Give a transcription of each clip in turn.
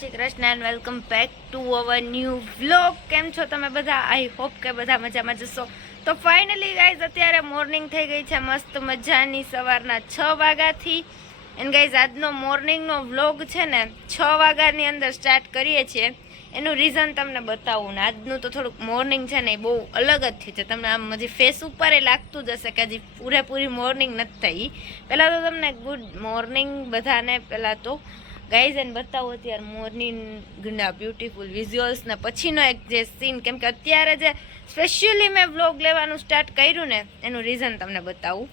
Shri Krishna and welcome back to our new vlog કેમ છો તમે બધા? આઈ હોપ કે બધા મજામાં જશો તો ફાઇનલી ગાઈઝ અત્યારે મોર્નિંગ થઈ ગઈ છે. મસ્ત મજાની સવારના છ વાગ્યાથી. એન્ડ ગાઈઝ આજનો મોર્નિંગનો વ્લોગ છે ને, છ વાગ્યાની અંદર સ્ટાર્ટ કરીએ છીએ. એનું રીઝન તમને બતાવું ને. આજનું તો થોડુંક મોર્નિંગ છે ને, એ બહુ અલગ જ થયું છે. તમને આમ હજી ફેસ ઉપર એ લાગતું જ હશે કે હજી પૂરેપૂરી મોર્નિંગ નથી થઈ. પહેલાં તો તમને ગુડ મોર્નિંગ બધાને, પહેલાં તો ગાઈઝ એને બતાવો અત્યારે મોર્નિંગના બ્યુટીફુલ વિઝ્યુઅલ્સ ને પછીનો એક જે સીન કેમ કે અત્યારે જે સ્પેશિયલી મેં વ્લોગ લેવાનું સ્ટાર્ટ કર્યું ને, એનું રીઝન તમને બતાવું.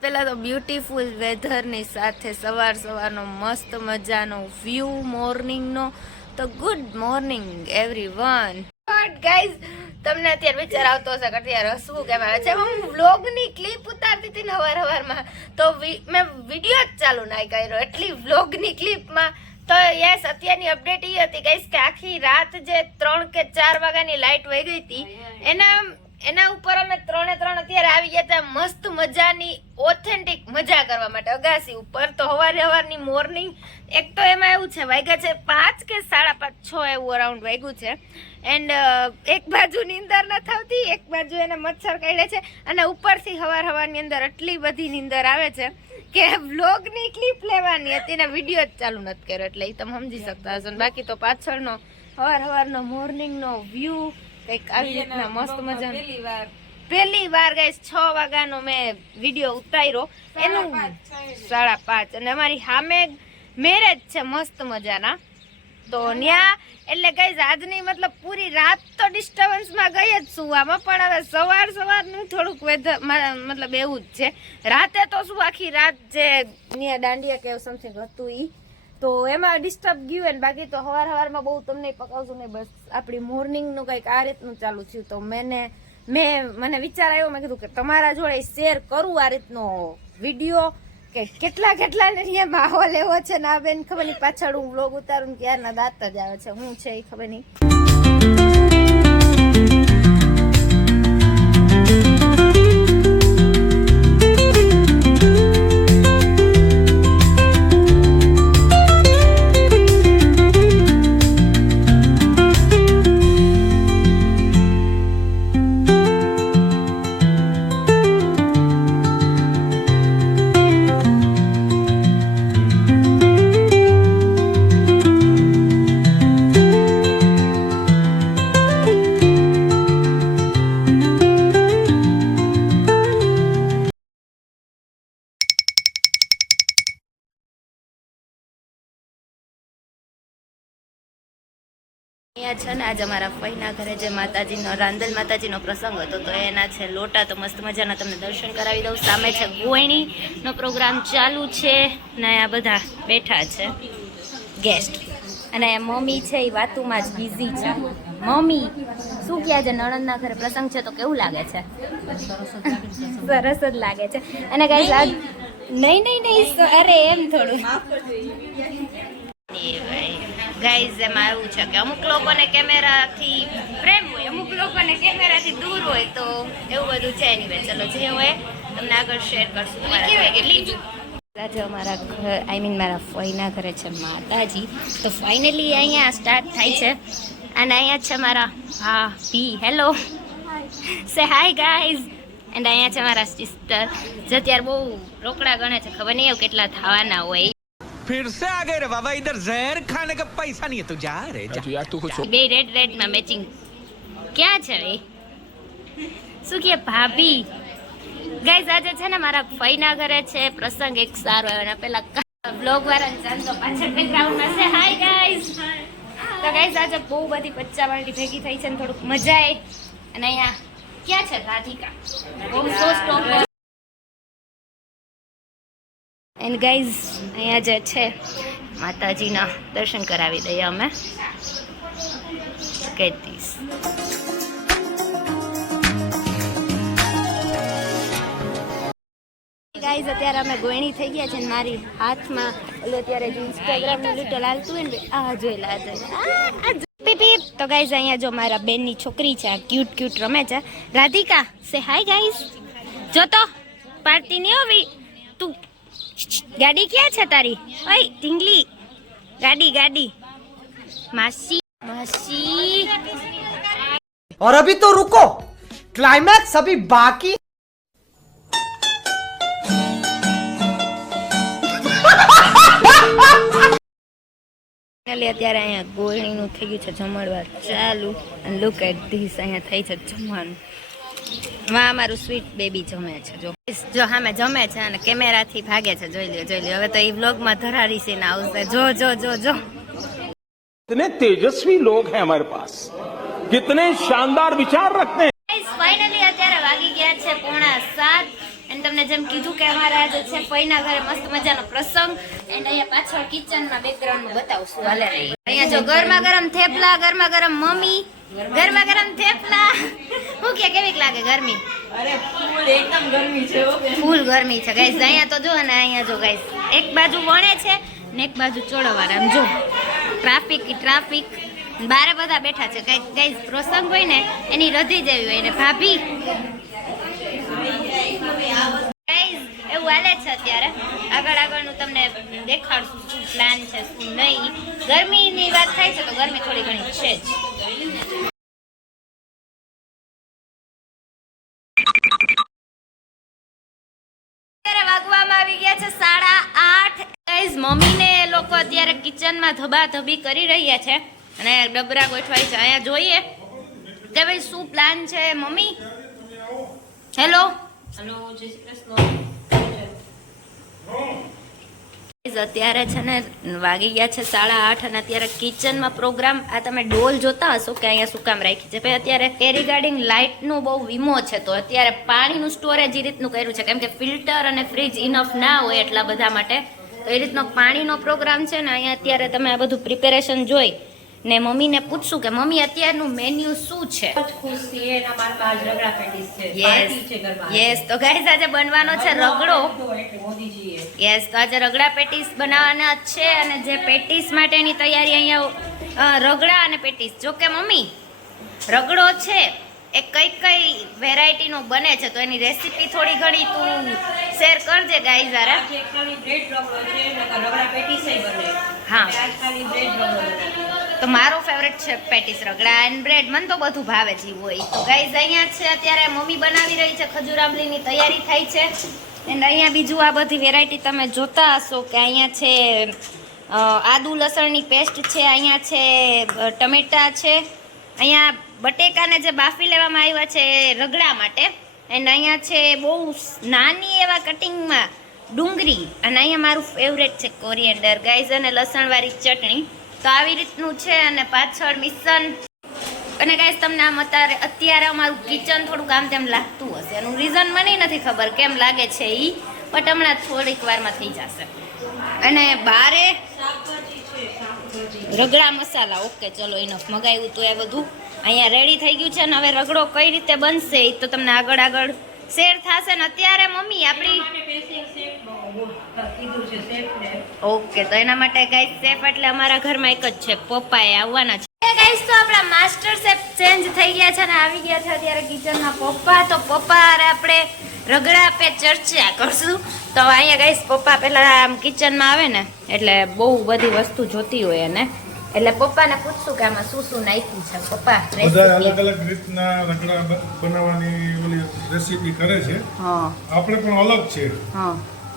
પહેલાં તો બ્યુટીફુલ વેધરની સાથે સવાર સવારનો મસ્ત મજાનો વ્યૂ મોર્નિંગનો તો good morning everyone but guys તમને અત્યારે વિચાર આવતો હશે કે અત્યારે હસવું કેમ આવે છે? હું વ્લોગની ક્લિપ ઉતારતી હતી ને હવાર હવારમાં તો મેં વીડિયો જ ચાલુ ના કર્યો. એટલી વ્લોગની ક્લિપમાં તો યસ અત્યારની અપડેટ એ હતી ગાઈઝ કે આખી રાત જે ત્રણ કે ચાર વાગ્યાની લાઇટ વહી ગઈ હતી એના એના ઉપર અમે ત્રણે ત્રણ અત્યારે આવી ગયા હતા મસ્ત મજાની ઓથેન્ટિક મજા કરવા માટે. અગાસી ઉપર તો હવારે હવારની મોર્નિંગ એક તો એમાં એવું છે વાગ્યા છે પાંચ કે સાડા પાંચ છ એવું અરાઉન્ડ વાગ્યું છે. એન્ડ એક બાજુ નીંદર ન થતી એક બાજુ એને મચ્છર કાઢે છે. અને ઉપરથી હવાર હવારની અંદર એટલી બધી નીંદર આવે છે કે વ્લોગની ક્લિપ લેવાની હતી ને વીડિયો જ ચાલુ નથી કર્યો. એટલે એ તમે સમજી શકતા હશો. બાકી તો પાછળનો હવાર હવારનો મોર્નિંગનો વ્યૂ કંઈક આવી રીતના મસ્ત મજા પહેલી વાર. ગઈ છ વાગ્યાનો મેં વીડિયો ઉતાર્યો. એનું સાડા પાંચ. અને અમારી સામે મેરેજ છે મસ્ત મજાના. તો ન્યા એટલે ગઈ આજની મતલબ પૂરી રાત તો ડિસ્ટર્બન્સમાં ગઈ જ સુવામાં પણ હવે સવાર સવારનું થોડુંક વેધર મતલબ એવું જ છે. રાતે તો શું આખી રાત જે ન્યા દાંડિયા કે સમથિંગ હતું ઈ તો એમાં ડિસ્ટર્બ ગયું ને બાકી તો હવાર હવારમાં બહુ તમને પકાવશું ને બસ આપણી મોર્નિંગનું કંઈક આ રીતનું ચાલુ થયું. તો મેને, મેં, મને વિચાર આવ્યો, મેં કીધું કે તમારા જોડે શેર કરું આ રીતનો વીડિયો કે કેટલા કેટલા ને માહોલ એવો છે ને આ બેન, ખબર નહીં, પાછળ હું વ્લોગ ઉતારું ક્યારના દાંત જ આવે છે. હું છે એ ખબર નહીં. અહીંયા છે ને, આજે અમારા ફઈના ઘરે જે માતાજીનો, રાંદલ માતાજીનો પ્રસંગ હતો, તો એના છે લોટા, તો મસ્ત મજાના તમને દર્શન કરાવી દઉં. સામે છે ગોયણીનો પ્રોગ્રામ ચાલુ છે ને આ બધા બેઠા છે ગેસ્ટ અને મમ્મી છે, એ વાતુમાં જ બિઝી છે. મમ્મી, શું કહે છે? નણંદના ઘરે પ્રસંગ છે તો કેવું લાગે છે? સરસ જ લાગે છે. અને કઈ નહીં નહીં નહીં અરે, એમ થોડું. ગાઈઝ એમાં એવું છે કે અમુક લોકોને કેમેરાથી પ્રેમ હોય અમુક લોકોને કેમેરાથી દૂર હોય તો એવું બધું છે એની ચલો જે હોય તમને આગળ શેર કરશું આજે અમારા ઘર આઈ મીન મારા ફોઈના ઘરે છે માતાજી તો ફાઇનલી અહીંયા સ્ટાર્ટ થાય છે. અને અહીંયા છે મારા હા ભી હેલો સે હાય ગાઈઝ એન્ડ અહીંયા છે મારા સિસ્ટર જે અત્યારે બહુ રોકડા ગણે છે ખબર નહીં એવું કેટલા થવાના હોય. फिर से आ गए रे बाबा इधर जहर खाने का पैसा नहीं है तू जा रे जा યાર તું ખુશ બે રેડ રેડ માં મેચિંગ ક્યાં છે એ શું કે ભાભી ગાઈઝ આજે છે ને મારા ફઈના ઘરે છે પ્રસંગ એક સારો આવ્યો અને પેલા બ્લોગ વાળા જાણતો પાછળ બેકગ્રાઉન્ડ માં છે હાય ગાઈઝ તો ગાઈઝ આજે બહુ બધી પચ્ચા વાળી ભેગી થઈ છે ને થોડુંક મજા આવે અને અહીંયા ક્યાં છે રાધિકા બહુ સો સ્ટોપ and guys અહીંયા જે છે, માતાજીના દર્શન કરાવી દઈએ અમે. કહેતીશ ગાઈઝ અત્યારે અમે ગોયણી થઈ ગયા છે મારી હાથમાં. એટલે અત્યારે ઇન્સ્ટાગ્રામનું લિટલ હાલતું હોય ને, આ જોયેલા હતા પીપ પીપ. તો ગાઈઝ અહીંયા જો મારા બેનની છોકરી છે, આ ક્યુટ ક્યુટ રમે છે. રાધિકા સે હાય ગાઈઝ જો તો, પાર્ટી નહીં હોવી. તું ગાડી ક્યાં છે તારી ઓય ઢીંગલી ગાડી ગાડી માસી માસી और अभी तो रुको क्लाइमैक्स अभी बाकी ફાઇનલી અત્યારે અહીંયા ગોળણીનું થઈ ગયું છે જમણવાર ચાલુ અને લુક એટ ધીસ અહીંયા થઈ છે જમવાનું માં અમારું સ્વીટ બેબી જમે છે જો જો સામે જમે છે અને કેમેરાથી ભાગે છે જોઈ લ્યો જોઈ લ્યો હવે તો એ વ્લોગમાં ધરારી સીન આવશે જો જો જો જો कितने तेजस्वी लोग हैं हमारे पास कितने शानदार विचार रखते हैं ફાઇનલી અત્યારે વાગી ગયા છે પોણા સાત અને તમને જેમ કીધું કે અમારા આજે છે ફઈના ઘરે મસ્ત મજાનો પ્રસંગ એન્ડ અહીંયા પાછળ કિચનમાં બેકગ્રાઉન્ડમાં બતાવશું હાલે નહીં અહીંયા જો ગરમા ગરમ થેપલા ગરમા ગરમ મમ્મી ગરમા. ગરમ થેપલા. હું કે કેવીક લાગે ગરમી? ફૂલ ગરમી છે ગાઈસ. અહીંયા તો જો ને અહીંયા જો ગાઈસ. એક બાજુ વણે છે ને એક બાજુ ચોળવાળા. જો ટ્રાફિક ટ્રાફિક. બારે બધા બેઠા છે કઈ કઈ પ્રસંગ હોય ને એની રધી જેવી હોય ને ભાભી. એવું હાલે છે અત્યારે. આગળ આગળનું તમને દેખાડશું શું પ્લાન છે શું નહીં. ગરમીની વાત થાય છે તો ગરમી થોડી ઘણી છે જ. વાગવામાં આવી ગયા છે સાડા આઠ. ગાઈઝ મમ્મીને લોકો અત્યારે કિચનમાં ધબાધબી કરી રહ્યા છે. અને ડબરા ગોઠવાય છે. અહીંયા જોઈએ. કે ભાઈ શું પ્લાન છે મમ્મી? હેલો Guys, અત્યારે છે ને વાગી ગયા છે સાડા આઠ અને અત્યારે કિચનમાં પ્રોગ્રામ આ તમે ડોલ જોતા હશો કે અહીંયા શું કામ રાખી છે? ભાઈ, અત્યારે એ રિગાર્ડિંગ લાઇટનું બહુ વીમો છે તો અત્યારે પાણીનું સ્ટોરેજ એ રીતનું કર્યું છે. કેમ કે ફિલ્ટર અને ફ્રીજ ઇનફ ના હોય એટલા બધા માટે. તો એ રીતનો પાણીનો પ્રોગ્રામ છે ને અહીંયા અત્યારે તમે આ બધું પ્રિપેરેશન જોઈ ને મમ્મીને પૂછશું કે મમ્મી અત્યારનું મેન્યુ શું છે? યસ તો ગાઈઝ આજે બનવાનો છે રગડો. યસ તો આજે રગડા પેટીસ બનાવવાના છે અને જે પેટીસ માટેની તૈયારી અહીંયા રગડા અને પેટીસ. જો કે મમ્મી રગડો છે. એ કઈ કઈ વેરાયટીનો બને છે? તો એની રેસીપી થોડી ઘણી તું શેર કરજે ગાઈઝ આરા હા. તો મારો ફેવરેટ છે પેટીસ રગડા એન્ડ બ્રેડ મને તો બધું ભાવે છે હોય. તો ગાઈઝ અહીંયા છે. અત્યારે મમ્મી બનાવી રહી છે ખજૂર આંબલીની તૈયારી થાય છે. એન્ડ અહીંયા બીજું આ બધી વેરાયટી તમે જોતા હશો કે અહીંયા છે આદુ લસણની પેસ્ટ છે, અહીંયા છે ટમેટા છે. અહીંયા બટેકાને જે બાફી લેવામાં આવ્યા છે રગડા માટે. એન્ડ અહીંયા છે બહુ નાની એવા કટિંગમાં ડુંગળી. અને અહીંયા મારું ફેવરેટ છે કોરિએન્ડર ગાઈઝ અને લસણવાળી ચટણી. તો આવી રીતનું છે અને પાછળ મિશન અને કાંઈ તમને આમ અત્યારે અત્યારે અમારું કિચન થોડુંક આમ તેમ લાગતું હશે. એનું રીઝન મને નથી ખબર કેમ લાગે છે એ બટ હમણાં થોડીક વારમાં થઈ જશે. અને બારે રગડા મસાલા. ઓકે, ચલો ઇનફ મગાવ્યું તો એ બધું. અહીંયા રેડી થઈ ગયું છે ને હવે રગડો કઈ રીતે બનશે એ તો તમને આગળ આગળ શેર થશે ને અત્યારે મમ્મી આપણી ઓકે તો એના માટે ગાઈસ શેફ એટલે અમારા ઘરમાં એક જ છે પપ્પાએ આવવાના છે. ગાઈસ તો આપણા માસ્ટર શેફ ચેન્જ થઈ ગયા છે ને આવી ગયા છે અત્યારે કિચનમાં પપ્પા. તો પપ્પા આપણે રગડા પે ચર્ચા કરશું. તો અહીંયા ગાઈસ પપ્પા પહેલાં આમ કિચનમાં આવે ને એટલે બહુ બધી વસ્તુ જોતી હોય એને. એટલે પપ્પાને પૂછશું કે આમાં શું શું નાખ્યું છે. પપ્પા બધા અલગ અલગ રીતના રગડા બનાવવાની ઓલી રેસીપી કરે છે. આપણે પણ અલગ છે.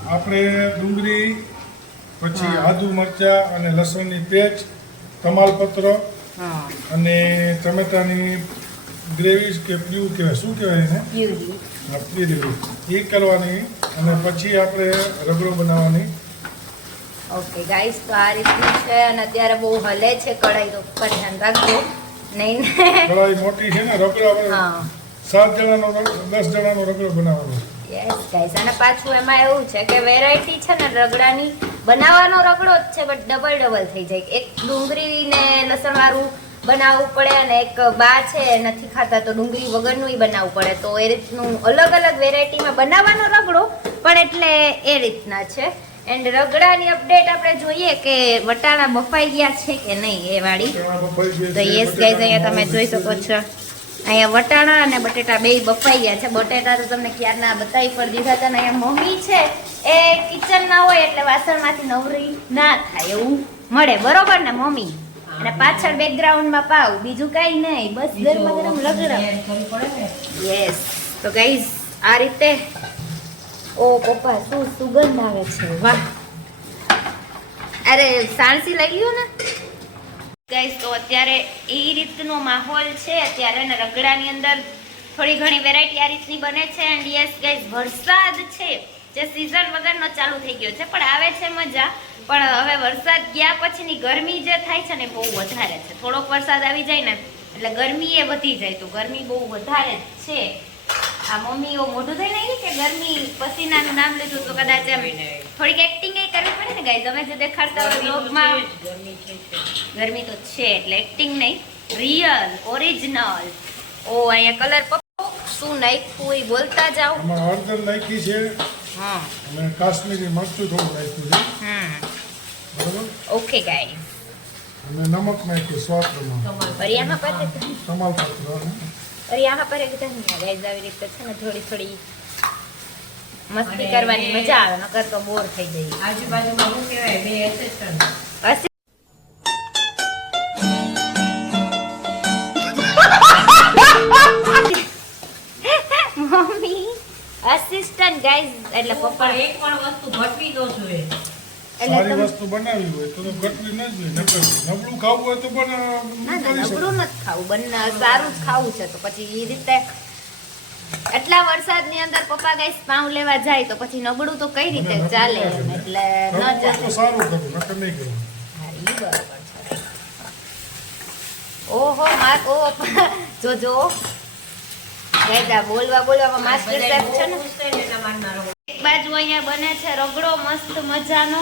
આપણે ડુંગળી પછી આદુ મરચા અને લસણની પેસ્ટ તમાલપત્ર હા. અને ટમેટાની ગ્રેવી કે પ્યુ કહેવાય. શું કહેવાય એને? પ્યુરી. એ કરવાની અને પછી આપણે રગડો બનાવવાની. ઓકે ગાઈસ તો આ રીતનું છે અને અત્યારે બહુ હલે છે કઢાઈ તો ઉપર ધ્યાન રાખજો. નહીં કઢાઈ મોટી છે ને રગડો હા. સાત જણાનો દસ જણાનો રગડો બનાવવાનો. યસ ગાઈસ અને પાછું એમાં એવું છે કે વેરાયટી છે ને રગડાની બનાવવાનો રગડો જ છે બટ ડબલ ડબલ થઈ જાય. એક ડુંગળી ને લસણ વાળું બનાવવું પડે અને એક બા છે નથી ખાતા તો ડુંગળી વગરનું બનાવવું પડે. તો એ રીતનું અલગ અલગ વેરાયટીમાં બનાવવાનો રગડો પણ એટલે એ રીતના છે. એન્ડ રગડાની અપડેટ આપણે જોઈએ કે વટાણા બફાઈ ગયા છે કે નહીં એ વાળી? તો યસ ગાઈઝ અહીંયા તમે જોઈ શકો છો. અહીંયા વટાણા અને બટેટા બે બફાઈ ગયા છે. બટેટા તો તમને ક્યારના બતાવી પર દીધા હતા ને અહીંયા મમ્મી છે એ કિચન ના હોય એટલે વાસણમાંથી નવરી ના થાય એવું મળે. બરોબર ને મમ્મી? અને પાછળ બેકગ્રાઉન્ડમાં પાવ બીજું કાંઈ નહીં. બસ ગરમા ગરમ રગડા. કરવી યસ તો ગાઈઝ આ રીતે ઓ પપ્પા, શું સુગંધ આવે છે? વાહ. અરે, સાણસી લઈ લ્યો ને. ગાઈઝ તો અત્યારે એ રીતનો માહોલ છે. અત્યારે ને રગડાની અંદર થોડી ઘણી વેરાયટી આ રીતની બને છે. એન્ડ યસ ગાઈઝ વરસાદ છે. જે સિઝન વગરનો ચાલુ થઈ ગયો છે. પણ આવે છે મજા. પણ હવે વરસાદ ગયા પછીની ગરમી જે થાય છે ને બહુ વધારે છે. થોડોક વરસાદ આવી જાય ને, એટલે ગરમી એ વધી જાય. તો ગરમી બહુ વધારે જ છે. આ મમ્મી ઓ મોઢું થઈ નહીં કે ગરમી પસીનાનું નામ લીધું તો કદાચ થોડીક એક્ટિંગ એ કરવી પડે ને ગાઈઝ અમે જે દેખાડતા હોય બ્લોગમાં ગરમી તો છે એટલે એક્ટિંગ નહીં. રિયલ ઓરિજિનલ ઓ અહીંયા કલર પપ્પો શું નાખ્યું એ બોલતા જાઓ. આમાં હળદર નાખી છે. હા. અને કાશ્મીરી મરચું થોડું નાખ્યું છે. હા બરાબર? ઓકે ગાઈઝ અને નમક નાખ્યું સ્વાદ પ્રમાણે. તમાલપત્ર તમાલપત્ર और यहाँ पर एक ધનિયા ગાઈઝ આવી રીતે છે ને થોડી થોડી મસ્તી કરવાની મજા આવે નકર તો બોર થઈ જઈએ આજુબાજુમાં શું કહેવાય બે assistant. હસી મમ્મી અસિસ્ટન્ટ ગાઈઝ એટલે પપ્પા પણ એક પણ વસ્તુ ઘટવી ન જોઈએ એટલે સારી વસ્તુ બનાવી હોય તો ઘટવી ન જોઈએ નબળું ખાવું હોય તો પણ નબળું નથી ખાવું બંને સારું જ ખાવું છે તો પછી એ રીતે એટલા વરસાદની અંદર પપ્પા ગાઈસ પાઉં લેવા જાય તો પછી નબળું તો કઈ રીતે ચાલે? એટલે ન ચાલે. સારું કરું નકર નહીં કરું. હા, ઈ બરાબર છે. ઓહો માર ઓ જોજો જો. આ બોલવા બોલવામાં માસ્ટર સાહેબ છે ને? બાજુ અહીંયા બને છે, રગડો મસ્ત મજાનો.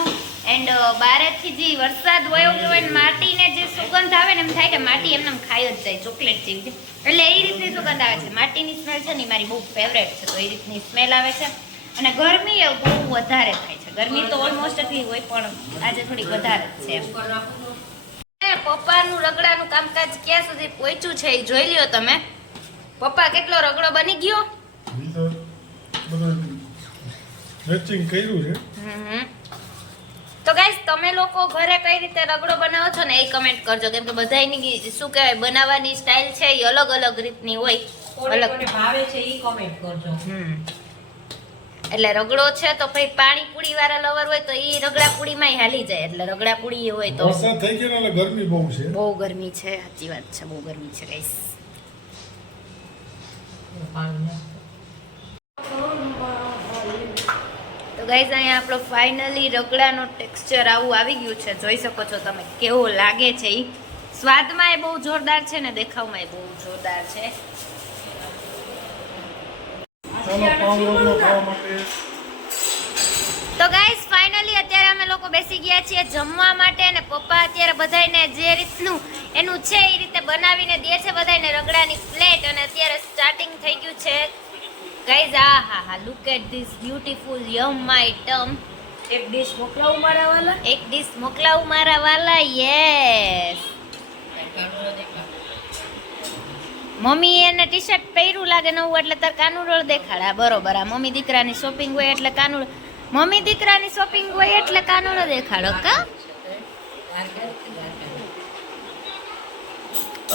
એન્ડ બારેથી જે વરસાદ વયો ગયો હોય માટીને જે સુગંધ આવે ને, એમ થાય કે માટી એમને એમ ખાઈ જ જાય, ચોકલેટ જેવી એટલે એ રીતની સુગંધ આવે છે. માટીની સ્મેલ છે ને મારી બહુ ફેવરેટ છે. તો એ રીતની સ્મેલ આવે છે. અને ગરમી બહુ વધારે થાય છે. ગરમી તો ઓલમોસ્ટ એટલી હોય, પણ આજે થોડી વધારે છે પપ્પાનું રગડાનું કામકાજ ક્યાં સુધી પહોંચ્યું છે એ જોઈ લ્યો તમે. પપ્પા, કેટલો રગડો બની ગયો? મેચિંગ કર્યું છે. તો ગાઈસ તમે લોકો ઘરે કઈ રીતે રગડો બનાવો છો ને એ કમેન્ટ કરજો. કેમ કે બધાયની શું કહેવાય બનાવવાની સ્ટાઇલ છે એ અલગ અલગ રીતની હોય. અલગ. ભાવે છે એ કમેન્ટ કરજો. હમ. એટલે રગડો છે તો ભાઈ પાણી પૂરી વાળા લવર હોય તો એ રગડા પૂરીમાંય હાલી જાય. એટલે રગડા પૂરી હોય તો વરસાદ થઈ ગયો એટલે ગરમી બહુ છે. બહુ ગરમી છે. સાચી વાત છે બહુ ગરમી છે ગાઈસ પાણી. તો ગાઈઝ અહીંયા આપણો ફાઇનલી રગડાનો ટેક્સચર આવું આવી ગયું છે. જોઈ શકો છો તમે કેવો લાગે છે એ સ્વાદમાં એ બહુ જોરદાર છે ને દેખાવમાં એ બહુ જોરદાર છે. તો ગાઈઝ ફાઇનલી અત્યારે અમે લોકો બેસી ગયા છીએ જમવા માટે અને પપ્પા અત્યારે બધાને જે રીતનું એનું છે એ રીતે બનાવીને દે છે બધાને રગડાની પ્લેટ અને અત્યારે સ્ટાર્ટિંગ થઈ ગયું છે. ગાઈઝ આ હા હા look at this beautiful yum item એક ડીશ મોકલાવું મારા વાલા? એક ડીશ મોકલાવું મારા વાલા યસ મમ્મી એને ટી શર્ટ પહેર્યું લાગે નવું એટલે તાર કાનુડોળ દેખાડે. બરોબર આ મમ્મી દીકરાની શોપિંગ હોય એટલે કાનુડ મમ્મી દીકરાની શોપિંગ હોય એટલે કાનુડો દેખાડો કા?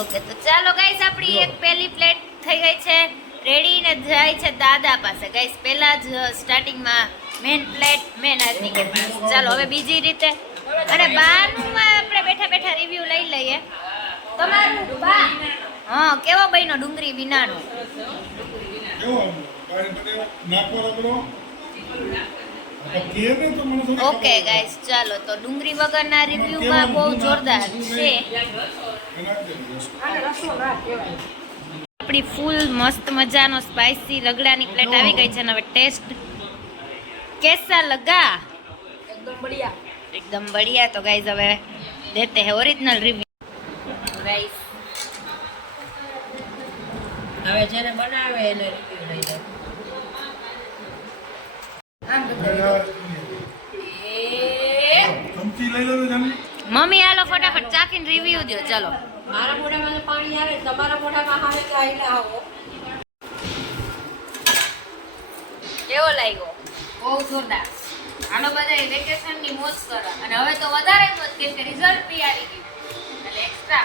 ઓકે તો ચાલો ગાઈસ આપણી એક પહેલી પ્લેટ થઈ ગઈ છે. રેડી ને જાય છે દાદા પાસે. ગાઈસ પહેલા જ સ્ટાર્ટિંગમાં મેન પ્લેટ મેન આદમી કે પાસ. ચાલો હવે બીજી રીતે. અને બારનું આપણે બેઠા બેઠા રિવ્યુ લઈ લઈએ. તમારું બા. હા કેવો બન્યો ડુંગળી વિનાનો? ઓકે ગાઈસ ચાલો તો ડુંગળી વગરના રિવ્યુમાં બહુ જોરદાર છે. આપણી ફૂલ મસ્ત મજાનો સ્પાઇસી રગડાની પ્લેટ આવી ગઈ છે અને હવે ટેસ્ટ કેસા લગા? એકદમ બઢિયા. એકદમ બઢિયા. તો ગાઈઝ હવે દેતે હે ઓરિજિનલ રિવ્યુ ગાઈઝ હવે જેને બનાવે એને રિવ્યુ લઈ લે. મમ્મી હાલો ફટાફટ ચાખીને રિવ્યુ દો ચાલો. મારા મોઢામાં પાણી આવે, તમારા મોઢામાં આવે તો આઈને આવો? કેવો લાગ્યો? બહુ જોરદાર. આનો બધા વેકેશનની મોજ કરો. અને હવે તો વધારે મોજ કે રિઝલ્ટ બી આવી ગયું એટલે એક્સ્ટ્રા